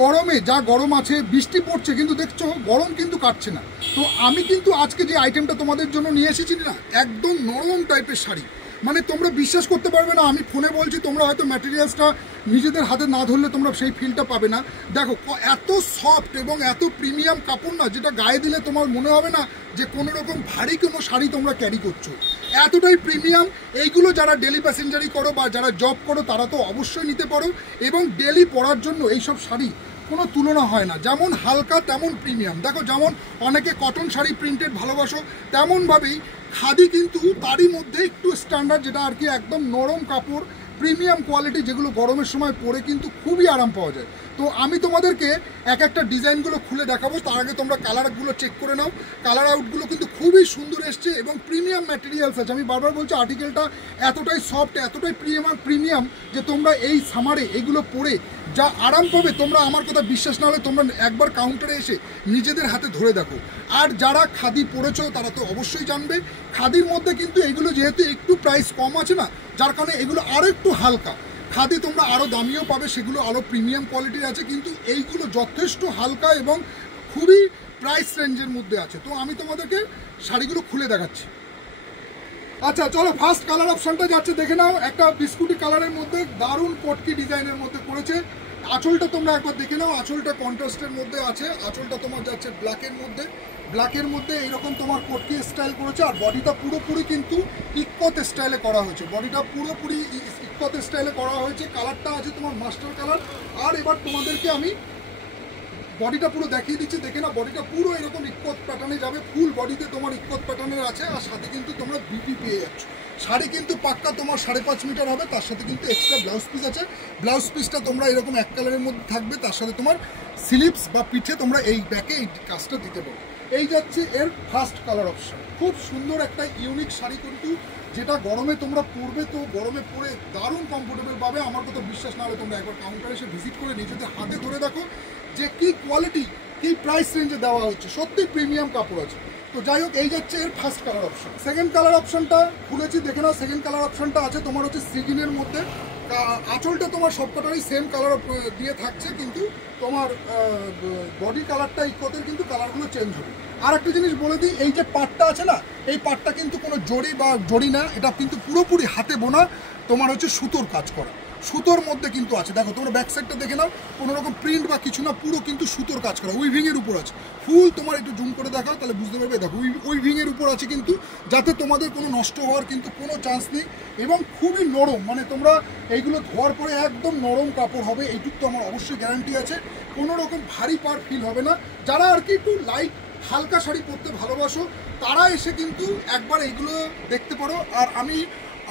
গরমে যা গরম আছে, বৃষ্টি পড়ছে কিন্তু দেখছো গরম কিন্তু কাটছে না। তো আমি কিন্তু আজকে যে আইটেমটা তোমাদের জন্য নিয়ে এসেছি না, একদম নরম টাইপের শাড়ি, মানে তোমরা বিশ্বাস করতে পারবে না। আমি ফোনে বলছি, তোমরা হয়তো ম্যাটেরিয়ালসটা নিজেদের হাতে না ধরলে তোমরা সেই ফিলটা পাবে না। দেখো এত সফট এবং এত প্রিমিয়াম কাপড় না, যেটা গায়ে দিলে তোমার মনে হবে না যে কোনো রকম ভারী কোনো শাড়ি তোমরা ক্যারি করছো, এতটাই প্রিমিয়াম। এইগুলো যারা ডেলি প্যাসেঞ্জারি করো বা যারা জব করো তারা তো অবশ্যই নিতে পারো, এবং ডেলি পরার জন্য এইসব শাড়ি কোনো তুলনা হয় না। যেমন হালকা তেমন প্রিমিয়াম। দেখো যেমন অনেকে কটন শাড়ি প্রিন্টেড ভালোবাসো, তেমনভাবেই খাদি কিন্তু তারই মধ্যে একটু স্ট্যান্ডার্ড, যেটা আর কি একদম নরম কাপড়, প্রিমিয়াম কোয়ালিটি, যেগুলো গরমের সময় পরে কিন্তু খুবই আরাম পাওয়া যায়। তো আমি তোমাদেরকে এক একটা ডিজাইনগুলো খুলে দেখাবো, তার আগে তোমরা কালারগুলো চেক করে নাও। কালার আউটগুলো কিন্তু খুবই সুন্দর এসছে এবং প্রিমিয়াম ম্যাটেরিয়ালস আছে। আমি বারবার বলছি, আর্টিকেলটা এতটাই সফট, এতটাই প্রিমিয়াম যে তোমরা এই সামারে এগুলো পরে যা আরাম পাবে, তোমরা আমার কথা বিশ্বাস না হলে তোমরা একবার কাউন্টারে এসে নিজেদের হাতে ধরে দেখো। আর যারা খাদি পরেছো তারা তো অবশ্যই জানবে, খাদির মধ্যে কিন্তু এগুলো যেহেতু একটু প্রাইস কম আছে না, যার কারণে এগুলো আরও একটু হালকা। খাদি তোমরা আরও দামিও পাবে, সেগুলো আরও প্রিমিয়াম কোয়ালিটির আছে, কিন্তু এইগুলো যথেষ্ট হালকা এবং খুবই প্রাইস রেঞ্জের মধ্যে আছে। তো আমি তোমাদেরকে শাড়িগুলো খুলে দেখাচ্ছি। আচ্ছা চলো, ফার্স্ট কালার অপশনটা যাচ্ছে, দেখে নাও। একটা বিস্কুটি কালারের মধ্যে দারুণ পটকি ডিজাইনের মধ্যে করেছে। আঁচলটা তোমরা একবার দেখে নাও, আঁচলটা কন্ট্রাস্টের মধ্যে আছে। আঁচলটা তোমার যাচ্ছে ব্ল্যাকের মধ্যে এইরকম তোমার পটকি স্টাইল করেছে। আর বডিটা পুরোপুরি কিন্তু ইক্কত স্টাইলে করা হয়েছে, বডিটা পুরোপুরি ইক্কত স্টাইলে করা হয়েছে। কালারটা আছে তোমার মাস্টার কালার। আর এবার তোমাদেরকে আমি বডিটা পুরো দেখিয়ে দিচ্ছি, দেখে না। বডিটা পুরো এরকম ইক্কত প্যাটার্নে যাবে, ফুল বডিতে তোমার ইক্কত প্যাটার্নের আছে। আর সাথে কিন্তু তোমরা বিপি পেয়ে যাচ্ছ। শাড়ি কিন্তু পাক্কা তোমার 5.5 মিটার হবে, তার সাথে কিন্তু এক্সট্রা ব্লাউজ পিস আছে। ব্লাউজ পিসটা তোমরা এরকম এক কালারের মধ্যে থাকবে, তার সাথে তোমার স্লিপস বা পিঠে তোমরা এই ব্যাকে এই কাজটা দিতে পারো। এই যাচ্ছে এর ফার্স্ট কালার অপশন। খুব সুন্দর একটা ইউনিক শাড়ি কিন্তু, যেটা গরমে তোমরা পরবে, তো গরমে পরে দারুণ কমফোর্টেবল পাবে। আমার কথা বিশ্বাস না হলে তোমরা একবার কাউন্টারে এসে ভিজিট করে নিজেদের হাতে ধরে দেখো যে কি কোয়ালিটি, কি প্রাইস রেঞ্জে দেওয়া হচ্ছে। সত্যি প্রিমিয়াম কাপড় আছে। তো যাই হোক, এই যাচ্ছে এর first colour option. Second colour অপশনটা খুলেছি, দেখে নাও। সেকেন্ড কালার অপশনটা আছে তোমার হচ্ছে সিগিনের মধ্যে। আঁচলটা তোমার সবকটারই সেম কালার দিয়ে থাকছে, কিন্তু তোমার বডি কালারটা ইকোতের কিন্তু কালারগুলো চেঞ্জ হবে। আর একটা জিনিস বলে দিই, এই যে পাটটা আছে না, এই পাটটা কিন্তু কোনো জড়ি না, এটা কিন্তু পুরোপুরি হাতে বোনা, তোমার হচ্ছে সুতোর কাজ করা, সুতোর মধ্যে কিন্তু আছে। দেখো তোমরা ব্যাক সাইডটা দেখে নাও, কোনো রকম প্রিন্ট বা কিছু না, পুরো কিন্তু সুতোর কাজ করা, উইভিংয়ের উপর আছে। ফুল তোমার একটু জুম করে দেখাও তাহলে বুঝতে পারবে। দেখো উইভিংয়ের উপর আছে কিন্তু, যাতে তোমাদের কোনো নষ্ট হওয়ার কিন্তু কোনো চান্স নেই। এবং খুবই নরম, মানে তোমরা এইগুলো ধোয়ার পরে একদম নরম কাপড় হবে, এইটুকু তো আমার অবশ্যই গ্যারান্টি আছে। কোনো রকম ভারী পার ফিল হবে না। যারা আর কি একটু লাইট হালকা শাড়ি পরতে ভালোবাসো, তারা এসে কিন্তু একবার এইগুলো দেখতে পারো। আর আমি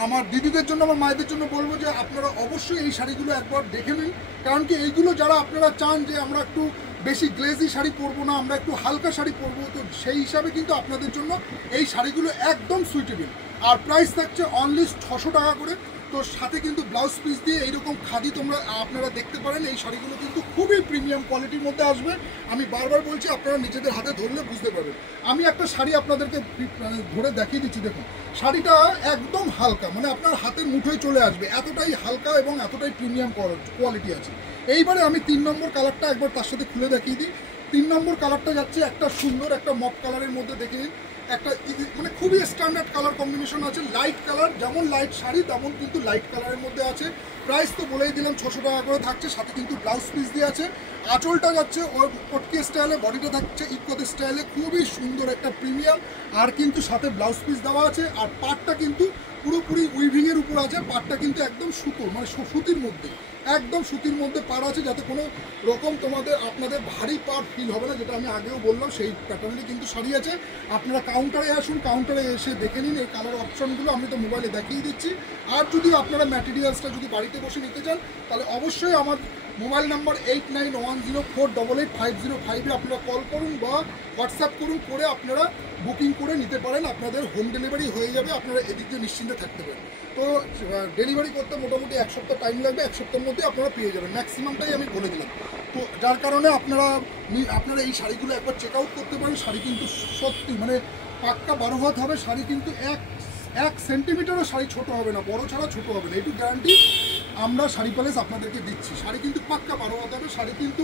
আমার দিদিদের জন্য, আমার মায়েদের জন্য বলবো যে আপনারা অবশ্যই এই শাড়িগুলো একবার দেখে নিন। কারণ কি এইগুলো যারা আপনারা চান যে আমরা একটু বেশি গ্লেজি শাড়ি পরবো না, আমরা একটু হালকা শাড়ি পরবো, তো সেই হিসাবে কিন্তু আপনাদের জন্য এই শাড়িগুলো একদম সুইটেবল। আর প্রাইস থাকছে অনলি 600 টাকা করে। তো সাথে কিন্তু ব্লাউজ পিস দিয়ে এইরকম খাদি তোমরা আপনারা দেখতে পারেন। এই শাড়িগুলো কিন্তু খুবই প্রিমিয়াম কোয়ালিটির মধ্যে আসবে। আমি বারবার বলছি, আপনারা নিজেদের হাতে ধরলে বুঝতে পারবেন। আমি একটা শাড়ি আপনাদেরকে ধরে দেখিয়ে দিচ্ছি, দেখুন। শাড়িটা একদম হালকা, মানে আপনার হাতের মুঠোয় চলে আসবে, এতটাই হালকা এবং এতটাই প্রিমিয়াম কোয়ালিটি আছে। এইবারে আমি 3 নম্বর কালারটা একবার তার সাথে খুলে দেখিয়ে দিই। 3 নম্বর কালারটা যাচ্ছে একটা সুন্দর একটা মপ কালারের মধ্যে, দেখে নিন। একটা মানে খুবই স্ট্যান্ডার্ড কালার কম্বিনেশন আছে, লাইট কালার, যেমন লাইট শাড়ি তেমন কিন্তু লাইট কালারের মধ্যে আছে। প্রাইস তো বলেই দিলাম 600 টাকা করে থাকছে, সাথে কিন্তু ব্লাউজ পিস দিয়ে আছে। আঁচলটা যাচ্ছে ওর পটকি স্টাইলে, বডিটা থাকছে ইকোত স্টাইলে, খুবই সুন্দর একটা প্রিমিয়াম। আর কিন্তু সাথে ব্লাউজ পিস দেওয়া আছে। আর পাটটা কিন্তু পুরোপুরি উইভিংয়ের উপর আছে, পাটটা কিন্তু একদম সুতোর, মানে সুতির মধ্যে, একদম সুতির মধ্যে পার আছে, যাতে কোনো রকম আপনাদের ভারী পার ফিল হবে না। যেটা আমি আগেও বললাম, সেই প্যাটার্নেরই কিন্তু শাড়ি আছে। আপনারা কাউন্টারে আসুন, কাউন্টারে এসে দেখে নিন এই কালার অপশনগুলো, আমি তো মোবাইলে দেখিয়ে দিচ্ছি। আর যদি আপনারা ম্যাটেরিয়ালসটা যদি বাড়িতে বসে নিতে চান, তাহলে অবশ্যই আমার মোবাইল নাম্বার 8910485050 আপনারা কল করুন বা হোয়াটসঅ্যাপ করুন, করে আপনারা বুকিং করে নিতে পারেন। আপনাদের হোম ডেলিভারি হয়ে যাবে, আপনারা এদিক দিয়ে নিশ্চিন্তে থাকতে পারেন। তো ডেলিভারি করতে মোটামুটি 1 সপ্তাহ টাইম লাগবে, 1 সপ্তাহের মধ্যে আপনারা পেয়ে যাবেন, ম্যাক্সিমামটাই আমি বলে দিলাম। তো যার কারণে আপনারা এই শাড়িগুলো একবার চেক আউট করতে পারেন। শাড়ি কিন্তু সত্যি মানে পাক্কা 12 হাত হবে শাড়ি, কিন্তু 1 সেন্টিমিটারও শাড়ি ছোট হবে না, বড় ছাড়া ছোট হবে না, এইটুকু গ্যারান্টি। আমরা শাড়ি প্যালেস আপনাদেরকে দিচ্ছি। শাড়ি কিন্তু পাক্কা 12 হাত হবে, শাড়ি কিন্তু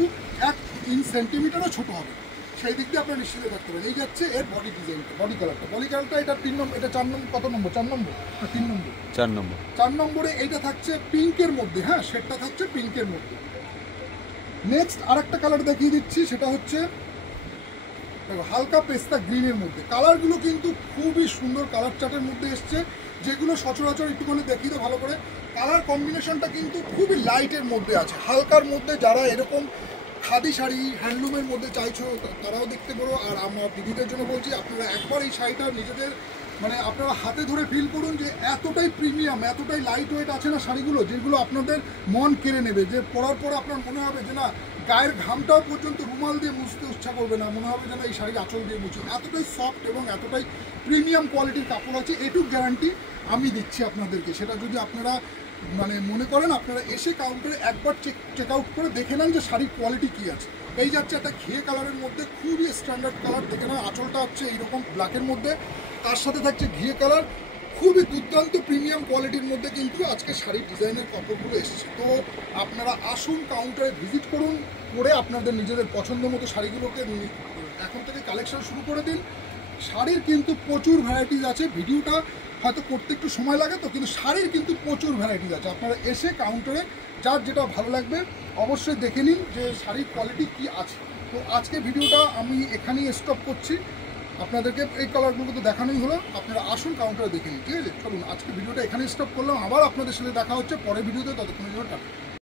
1 সেন্টিমিটারও ছোট হবে, সেই দিক দিয়ে আপনারা নিশ্চিত থাকতে পারেন। এই যাচ্ছে এর বডি ডিজাইনটা, বডি কালারটা এটা 3 নম্বর, এটা 4 নম্বর, কত নম্বর 4 নম্বর না 3 নম্বর 4 নম্বরে এইটা থাকছে পিঙ্কের মধ্যে, হ্যাঁ শেডটা থাকছে পিঙ্কের মধ্যে। নেক্সট আরেকটা কালার দেখিয়ে দিচ্ছি, সেটা হচ্ছে দেখো হালকা পেস্তা গ্রিনের মধ্যে। কালারগুলো কিন্তু খুবই সুন্দর কালার চার্টের মধ্যে এসছে, যেগুলো সচরাচর একটুখানি দেখিয়ে ভালো করে। কালার কম্বিনেশনটা কিন্তু খুবই লাইটের মধ্যে আছে, হালকার মধ্যে। যারা এরকম খাদি শাড়ি হ্যান্ডলুমের মধ্যে চাইছো তারাও দেখতে পারো। আর আমরা দিদিদের জন্য বলছি, আপনারা একবার এই শাড়িটা নিজেদের মানে আপনারা হাতে ধরে ফিল করুন যে এতটাই প্রিমিয়াম, এতটাই লাইট ওয়েট আছে না শাড়িগুলো, যেগুলো আপনাদের মন কেড়ে নেবে। যে পরার পর আপনার মনে হবে যে না, গায়ের ঘামটাও পর্যন্ত রুমাল দিয়ে মুছতে ইচ্ছা করবে না, মনে হবে যেন এই শাড়ির আঁচল দিয়ে মুছি। এতটাই সফট এবং এতটাই প্রিমিয়াম কোয়ালিটির কাপড় আছে, এটুক গ্যারান্টি আমি দিচ্ছি আপনাদেরকে। সেটা যদি আপনারা মানে মনে করেন, আপনারা এসে কাউন্টারে একবার চেক আউট করে দেখে নেন যে শাড়ির কোয়ালিটি কী আছে। এই যাচ্ছে একটা ঘিয়ে কালারের মধ্যে, খুবই স্ট্যান্ডার্ড কালার। দেখে নেন আঁচলটা হচ্ছে এইরকম ব্ল্যাকের মধ্যে, তার সাথে থাকছে ঘিয়ে কালার, খুবই দুর্দান্ত প্রিমিয়াম কোয়ালিটির মধ্যে কিন্তু আজকে শাড়ির ডিজাইনের কাপড়গুলো এসেছে। তো আপনারা আসুন, কাউন্টারে ভিজিট করুন, করে আপনাদের নিজেদের পছন্দ মতো শাড়িগুলোকে এখন থেকে কালেকশন শুরু করে দিন। শাড়ির কিন্তু প্রচুর ভ্যারাইটিস আছে, ভিডিওটা হয়তো করতে একটু সময় লাগে তো, কিন্তু শাড়ির কিন্তু প্রচুর ভ্যারাইটিস আছে। আপনারা এসে কাউন্টারে যার যেটা ভালো লাগবে অবশ্যই দেখে নিন যে শাড়ির কোয়ালিটি কি আছে। তো আজকে ভিডিওটা আমি এখানেই স্টপ করছি, আপনাদেরকে এই কালারগুলো তো দেখানোই হলো। আপনারা আসুন কাউন্টারে দেখে নিন, ঠিক আছে? চলুন আজকে ভিডিওটা এখানেই স্টপ করলাম, আবার আপনাদের সাথে দেখা হচ্ছে পরের ভিডিওতে। ততক্ষণের জন্য টাটা।